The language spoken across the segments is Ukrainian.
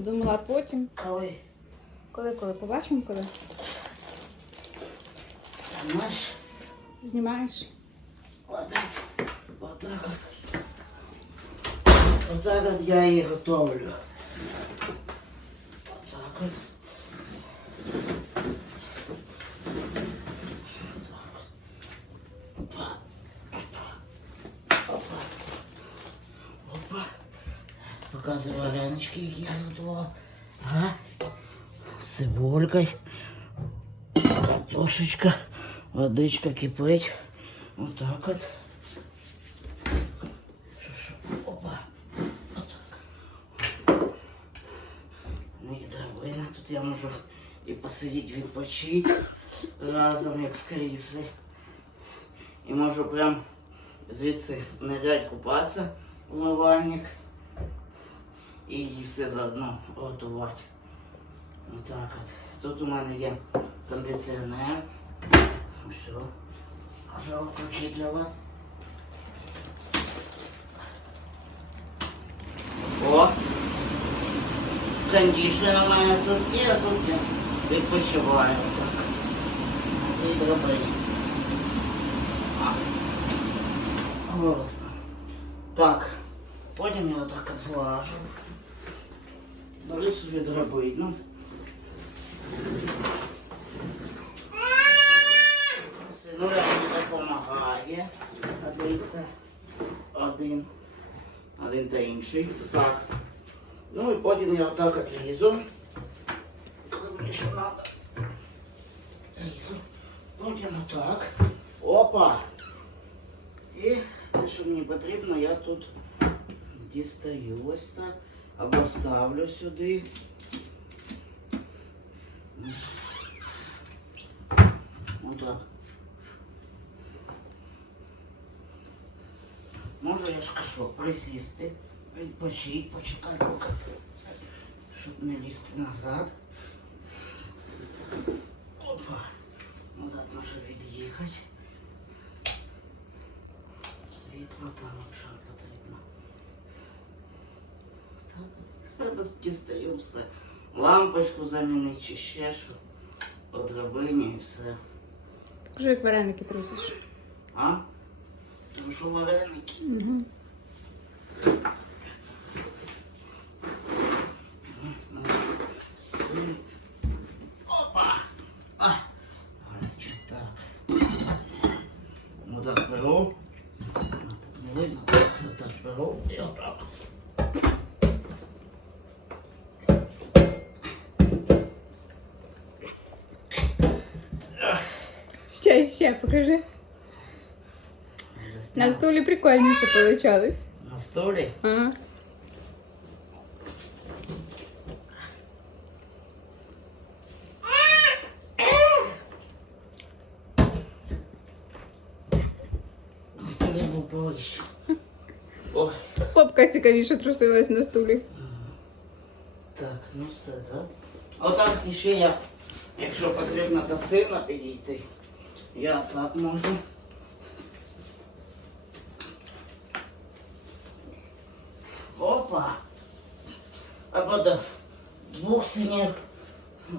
Думала потім. Коли, Коли, коли побачимо, коли знаєш, знімаєш. Отак, отак от. Отак от я її готовлю. Отак от. Опа. Опа. Показую варенички, які я готував. Ага. З цибулькою. Картошечка. Водичка кипить. Отак от. Що, що? Опа. Отак. Не драбина. Тут я можу і посидіти, відпочити разом, як в кріслі. І можу прям звідси нырять купатися в умивальник І їсти заодно готувати. Отак от. Тут у мене є кондиціонер. Все. Можу включити для вас. О! Кондишн у мене тут є, а тут я відпочиваю. Цій драбині. Голосно. Так. Потім я отак от злажу. Далі собі драбину. Синуля мені допомагає. Один та один. Один та інший. Так. Ну і потім я отак от лізу. Коли мені що треба. Потім отак. Опа. І те, що мені потрібно, я тут дістаю ось так. Або ставлю сюди. Отак. Можу я ж кажу, присісти, відпочити, почекати, щоб не лізти назад. Опа. Назад можу від'їхати. Світло там, якщо потрібно. Все дістаю, все. Лампочку замінити чи ще що. По драбині і все. Кажу, як вареники трусиш. А? Трушу вареники. Угу. Ще, ще, покажи. На столі прикольніше получалось. На столі. Ага. На столі був повище. Ой. Попка цікавіше трусилась на стулі. Так, ну все, так? Отак і ще я, якщо потрібно до сина підійти, я так можу. Опа! Або до двох синів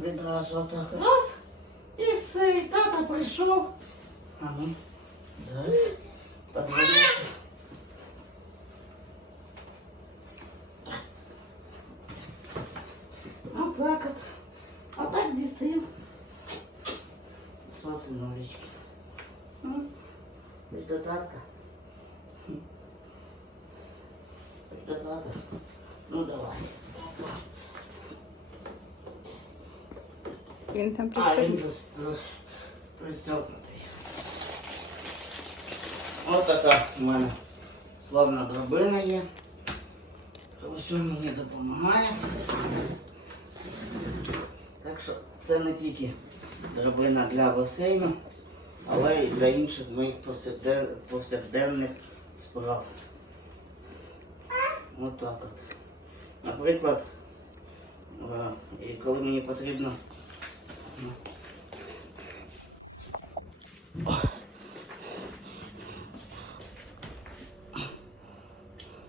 відразу отак раз. І все, і тата прийшов. А ми зараз подивимося. Спаси новички. Хоч до татка. М. Хоч до тата. Ну давай. Він там А, він пристібнув. за- за- пристегнутий. Ось така в мене славна драбина є. Ось він мені допомагає. Так що це не тільки драбина для басейну, але і для інших моїх повсякденних справ. от так от. Наприклад, е, і коли мені потрібно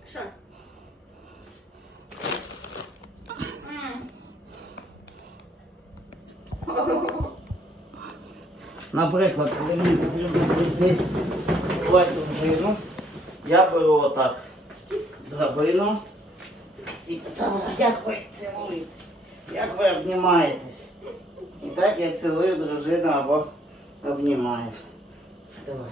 Що? Mm. Наприклад, коли мені потрібно прийти цілувати дружину, я беру отак драбину. Всі питали, «А як ви цілуєтесь? Як ви обнімаєтесь? І так я цілую дружину або обнімаю. Давай.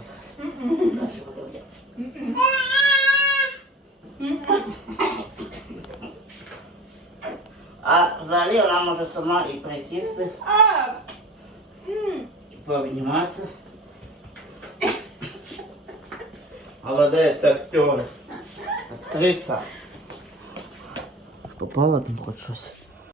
А взагалі вона може сама і присісти, і пообніматися. Молодець актер. Актриса. Попала там хоч щось.